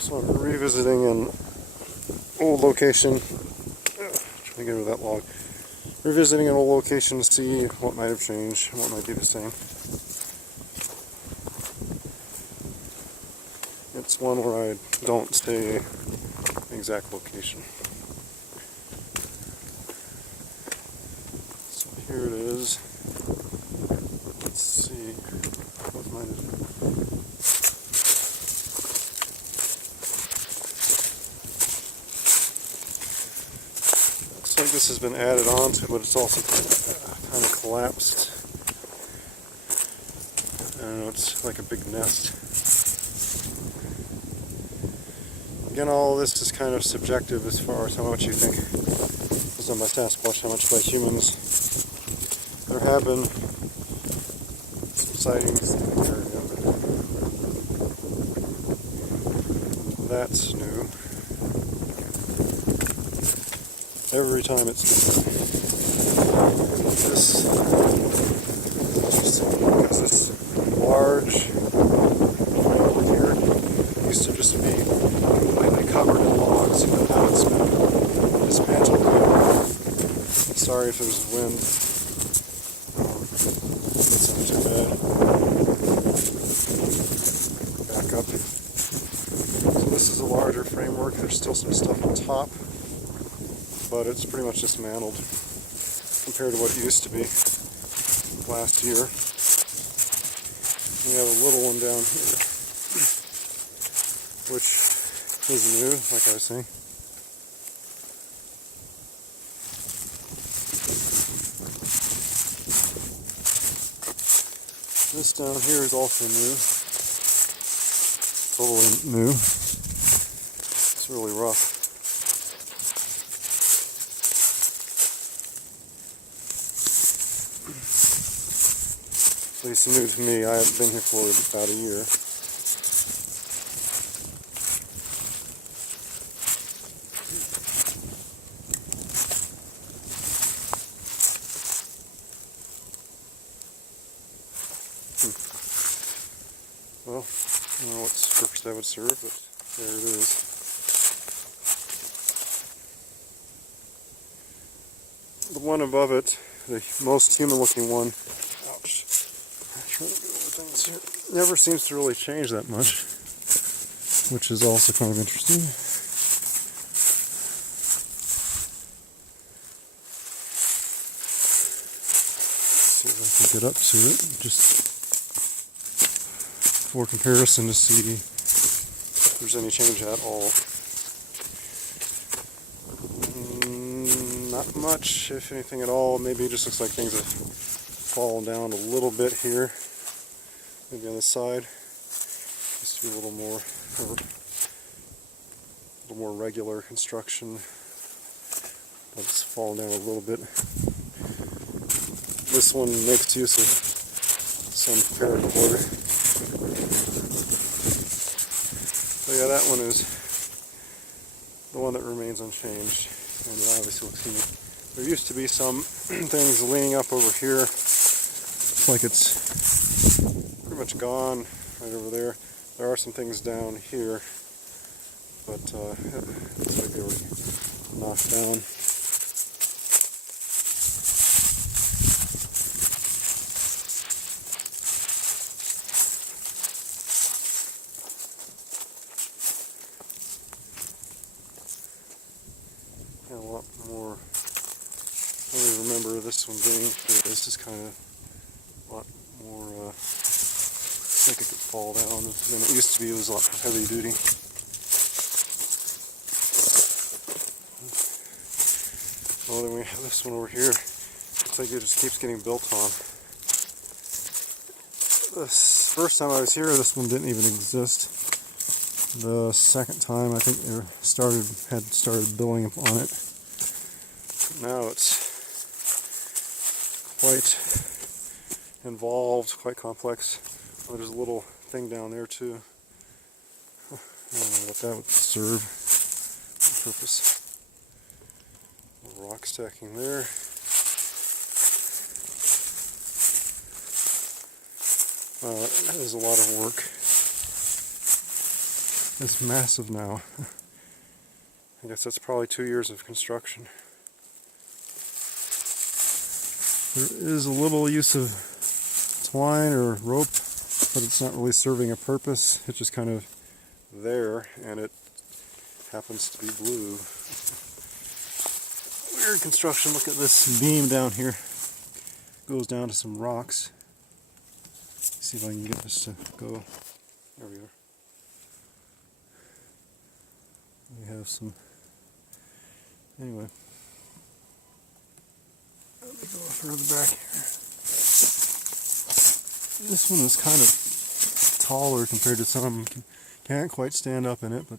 So I'm revisiting an old location. Trying to get rid of that log. Revisiting an old location to see what might have changed, what might be the same. It's one where I don't stay in the exact location. So here it is. Let's see what might have. Looks like this has been added on to, but it's also kind of collapsed. I don't know, it's like a big nest. Again, all of this is kind of subjective as far as how much you think was done by Sasquatch, how much by humans. There have been some sightings in the area, but that's new. Every time it's new. This, because this large over here used to just be completely covered in logs, but now it's been dismantled. Sorry if there's wind. It's not too bad. Back up. So this is a larger framework. There's still some stuff on top, but it's pretty much dismantled compared to what it used to be last year. We have a little one down here, which is new, like I was saying. This down here is also new. Totally new. It's really rough. At least new to me. I haven't been here for about a year. Well, I don't know what purpose that would serve, but there it is. The one above it, the most human-looking one, ouch, I'm trying to do all the things here, never seems to really change that much, which is also kind of interesting. See if I can get up to it, just for comparison to see if there's any change at all. Not much, if anything at all. Maybe it just looks like things have fallen down a little bit here. Maybe on this side. Used to be a little more regular construction, but it's fallen down a little bit. This one makes use of some paracord. So yeah, that one is the one that remains unchanged, and it obviously looks unique. There used to be some things leaning up over here. Looks like it's pretty much gone right over there. There are some things down here, but it looks like they were knocked down. A lot more. I don't remember this one being here. This is kind of a lot more. I think it could fall down than it used to be. It was a lot heavy duty. Well, then we have this one over here. Looks like it just keeps getting built on. The first time I was here, this one didn't even exist. The second time, I think they had started building on it. Now it's quite involved, quite complex. Oh, there's a little thing down there too. I don't know what that would serve. What purpose? Rock stacking there. That is a lot of work. is massive now. I guess that's probably 2 years of construction. There is a little use of twine or rope, but it's not really serving a purpose. It's just kind of there, and it happens to be blue. Weird construction. Look at this beam down here. Goes down to some rocks. See if I can get this to go. There we are. We have some. Anyway, let me go further back here. This one is kind of taller compared to some. Can't quite stand up in it, but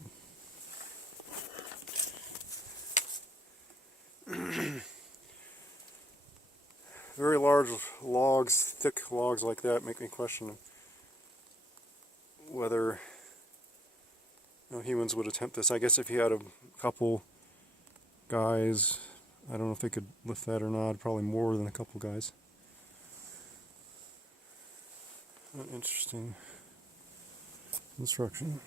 very large logs, thick logs like that make me question whether humans would attempt this. I guess if you had a couple guys, I don't know if they could lift that or not, probably more than a couple guys. An interesting construction.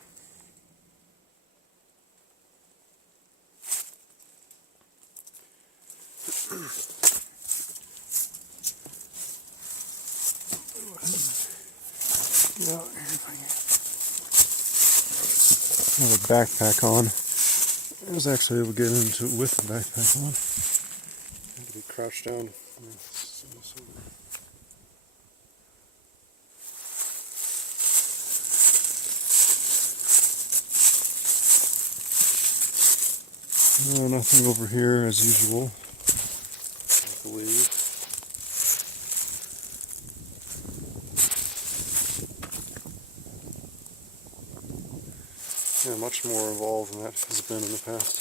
Yeah, if I have a backpack on. I was actually able to get into it with the backpack on. I had to be crouched down. No, nothing over here as usual, I believe. Yeah, much more involved than that has been in the past.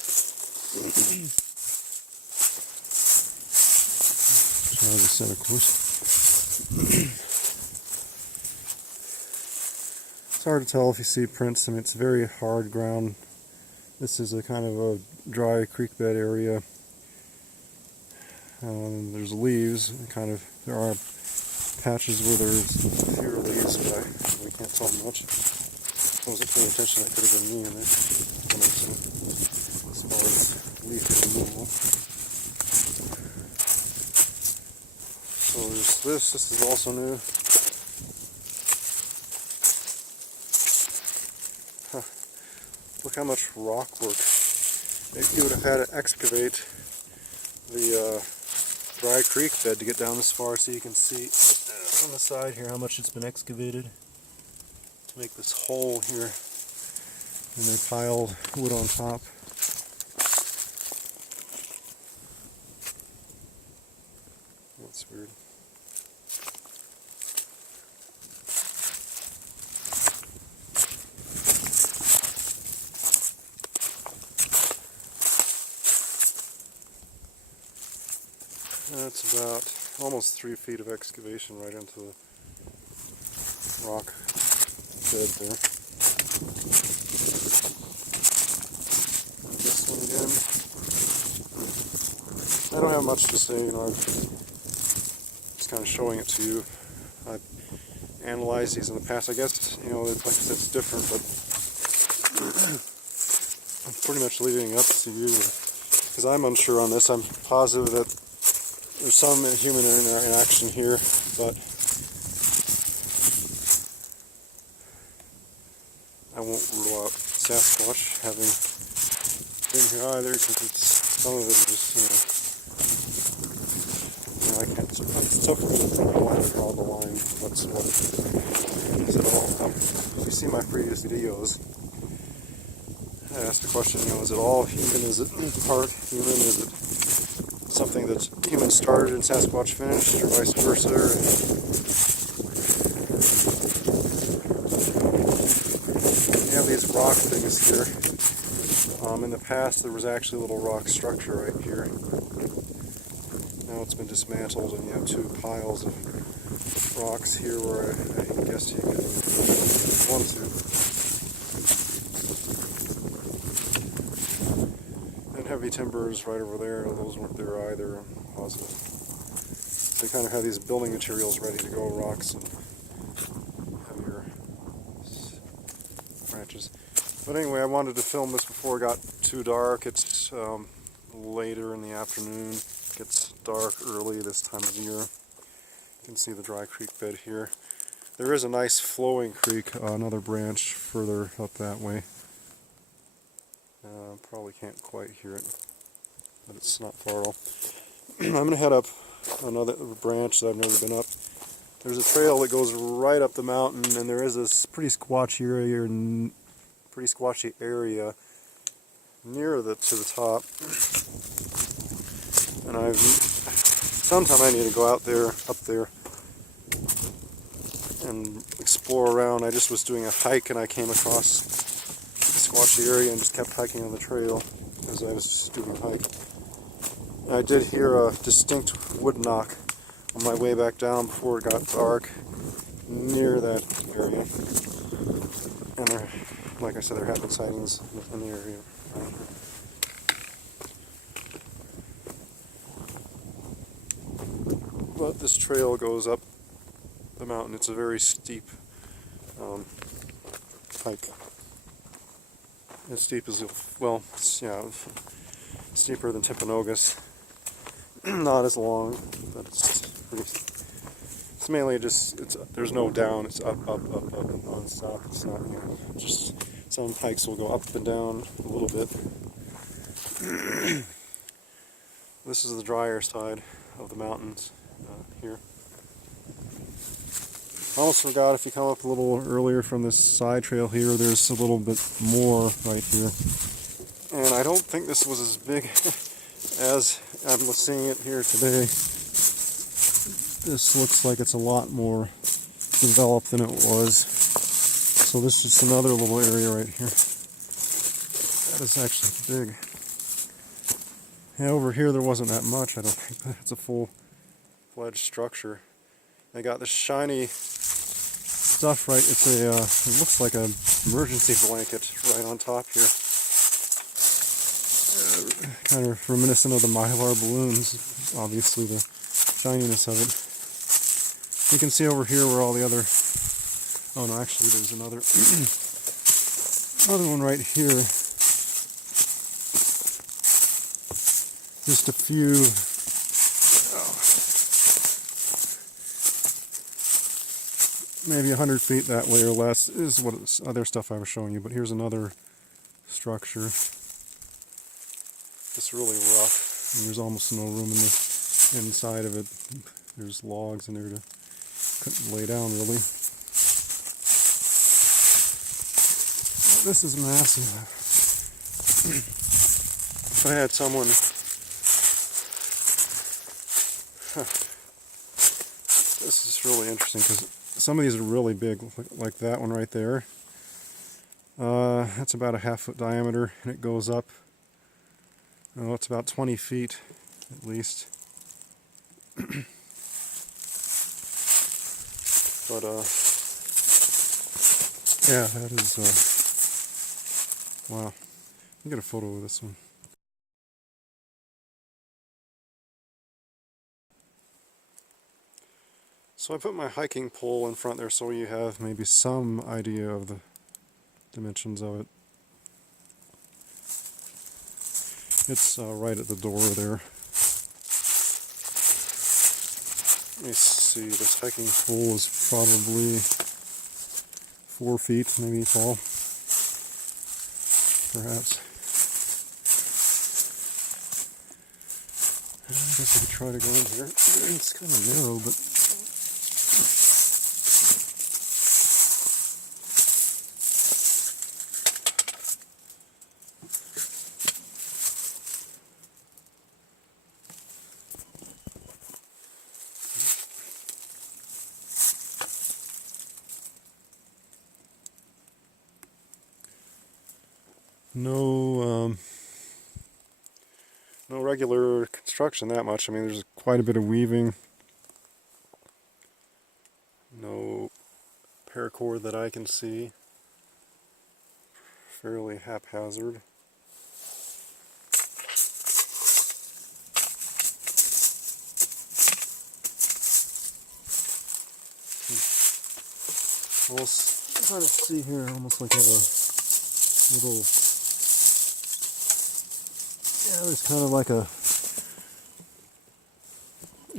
Try the set, of course. It's hard to tell if you see prints. I mean, it's very hard ground. This is a kind of a dry creek bed area. There's leaves. There are patches where there's fewer leaves, but we can't tell much. If I wasn't paying attention, that could have been me in it. As far as leaf removal. So there's this. This is also new. Look how much rock work. You would have had to excavate the dry creek bed to get down this far, so you can see on the side here how much it's been excavated to make this hole here. And they piled wood on top. That's weird. That's about almost 3 feet of excavation right into the rock bed there. This one again. I don't have much to say, I'm just kind of showing it to you. I've analyzed these in the past. I guess, like I said, it's different, but I'm pretty much leaving it up to you because I'm unsure on this. I'm positive that there's some human interaction here, but I won't rule out Sasquatch having been here either, because some of it is just, I can't. It's tough for me to draw the line. What's what? Is it all? If you see my previous videos, I asked the question, is it all human? Is it part human? Is it something that humans started and Sasquatch finished, or vice versa? You have these rock things here. In the past, there was actually a little rock structure right here. Now it's been dismantled, and you have 2 piles of rocks here where I guess you could want to. And heavy timbers right over there. Those weren't there either. I'm positive. So you kind of have these building materials ready to go, rocks and heavier branches. But anyway, I wanted to film this before it got too dark. It's later in the afternoon. It gets dark early this time of year. You can see the dry creek bed here. There is a nice flowing creek, another branch further up that way. Probably can't quite hear it, but it's not far at all. I'm going to head up another branch that I've never been up. There's a trail that goes right up the mountain, and there is this pretty squatchy area near to the top. And sometime I need to go out there, up there, and explore around. I just was doing a hike and I came across the squatchy area and just kept hiking on the trail as I was just doing a hike. And I did hear a distinct wood knock on my way back down before it got dark near that area. And there, like I said, there have been sightings in the area. But this trail goes up the mountain. It's a very steep hike. As steep as, well, steeper than Timpanogos. Not as long, but it's pretty. It's mainly just there's no down. It's up, non-stop. It's not, just some hikes will go up and down a little bit. This is the drier side of the mountains here. I almost forgot, if you come up a little earlier from this side trail here, there's a little bit more right here. And I don't think this was as big as I'm seeing it here today. This looks like it's a lot more developed than it was. So this is just another little area right here. That is actually big. Yeah, over here there wasn't that much, I don't think, but it's a full-fledged structure. They got this shiny stuff right, it looks like an emergency blanket right on top here. Kind of reminiscent of the Mylar balloons, obviously the shininess of it. You can see over here where all the other, oh no, actually there's another one right here. Just a few, maybe 100 feet that way or less is what other stuff I was showing you. But here's another structure. It's really rough, and there's almost no room in the inside of it. There's logs in there to couldn't lay down really. This is massive. If I had someone, this is really interesting because some of these are really big, like that one right there. That's about a half-foot diameter, and it goes up. Oh, it's about 20 feet at least. But yeah, that is wow. I'll get a photo of this one. So I put my hiking pole in front there so you have maybe some idea of the dimensions of it. It's right at the door there. Let me see, this hiking pole is probably 4 feet maybe tall, perhaps. I guess I could try to go in here. It's kind of narrow, but no regular construction that much. I mean, there's quite a bit of weaving. No paracord that I can see. Fairly haphazard. Almost trying to see here, almost like I have little, yeah, there's kind of like a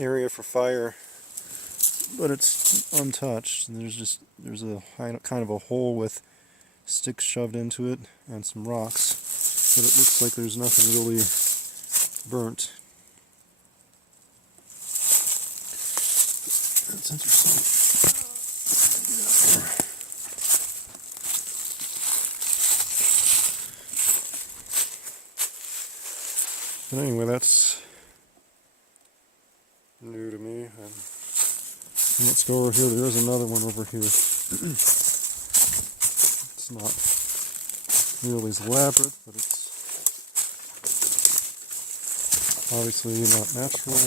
area for fire, but it's untouched. And there's a kind of a hole with sticks shoved into it and some rocks, but it looks like there's nothing really burnt. That's interesting. But anyway, that's new to me. And let's go over here. There is another one over here. It's not nearly as elaborate, but it's obviously not natural.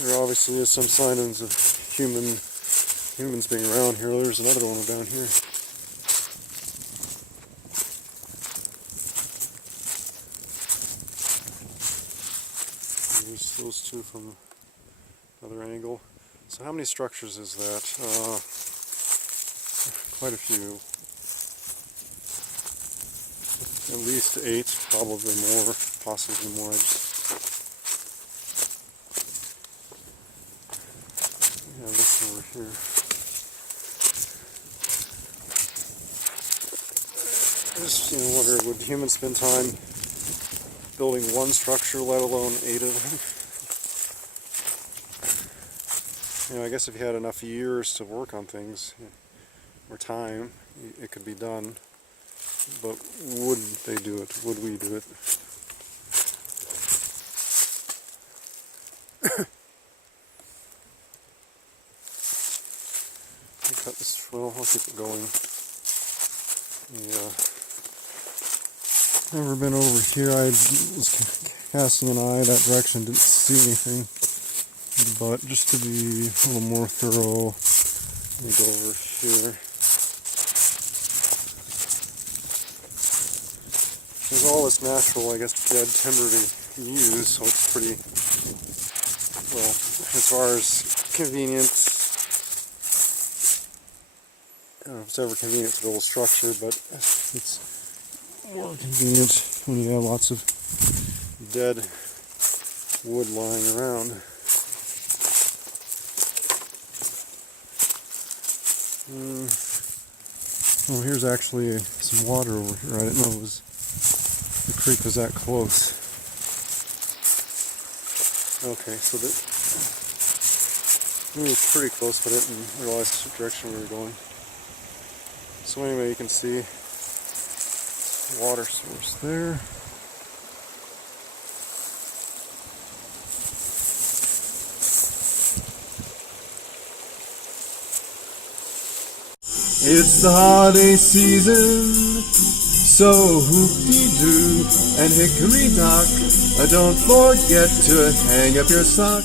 There obviously is some signs of humans being around here. There's another one down here. There's those two from another angle. So how many structures is that? Quite a few. At least 8, probably more, possibly more. Yeah, this over here. I just wonder, would humans spend time building one structure, let alone 8 of them? I guess if you had enough years to work on things, or time, it could be done. But would they do it? Would we do it? Cut this, well, I'll keep it going. Yeah. Never been over here. I was casting an eye that direction, didn't see anything. But just to be a little more thorough, let me go over here. There's all this natural, I guess, dead timber to use, so it's pretty, well, as far as convenience, I don't know if it's ever convenient to build a structure, but it's more convenient when you have lots of dead wood lying around. Oh, here's actually some water over here. I didn't know the creek was that close. Okay, so we were pretty close, but I didn't realize the direction we were going. So anyway, you can see water source there. It's the holiday season, so hoop-dee-doo and hickory-dock, don't forget to hang up your sock.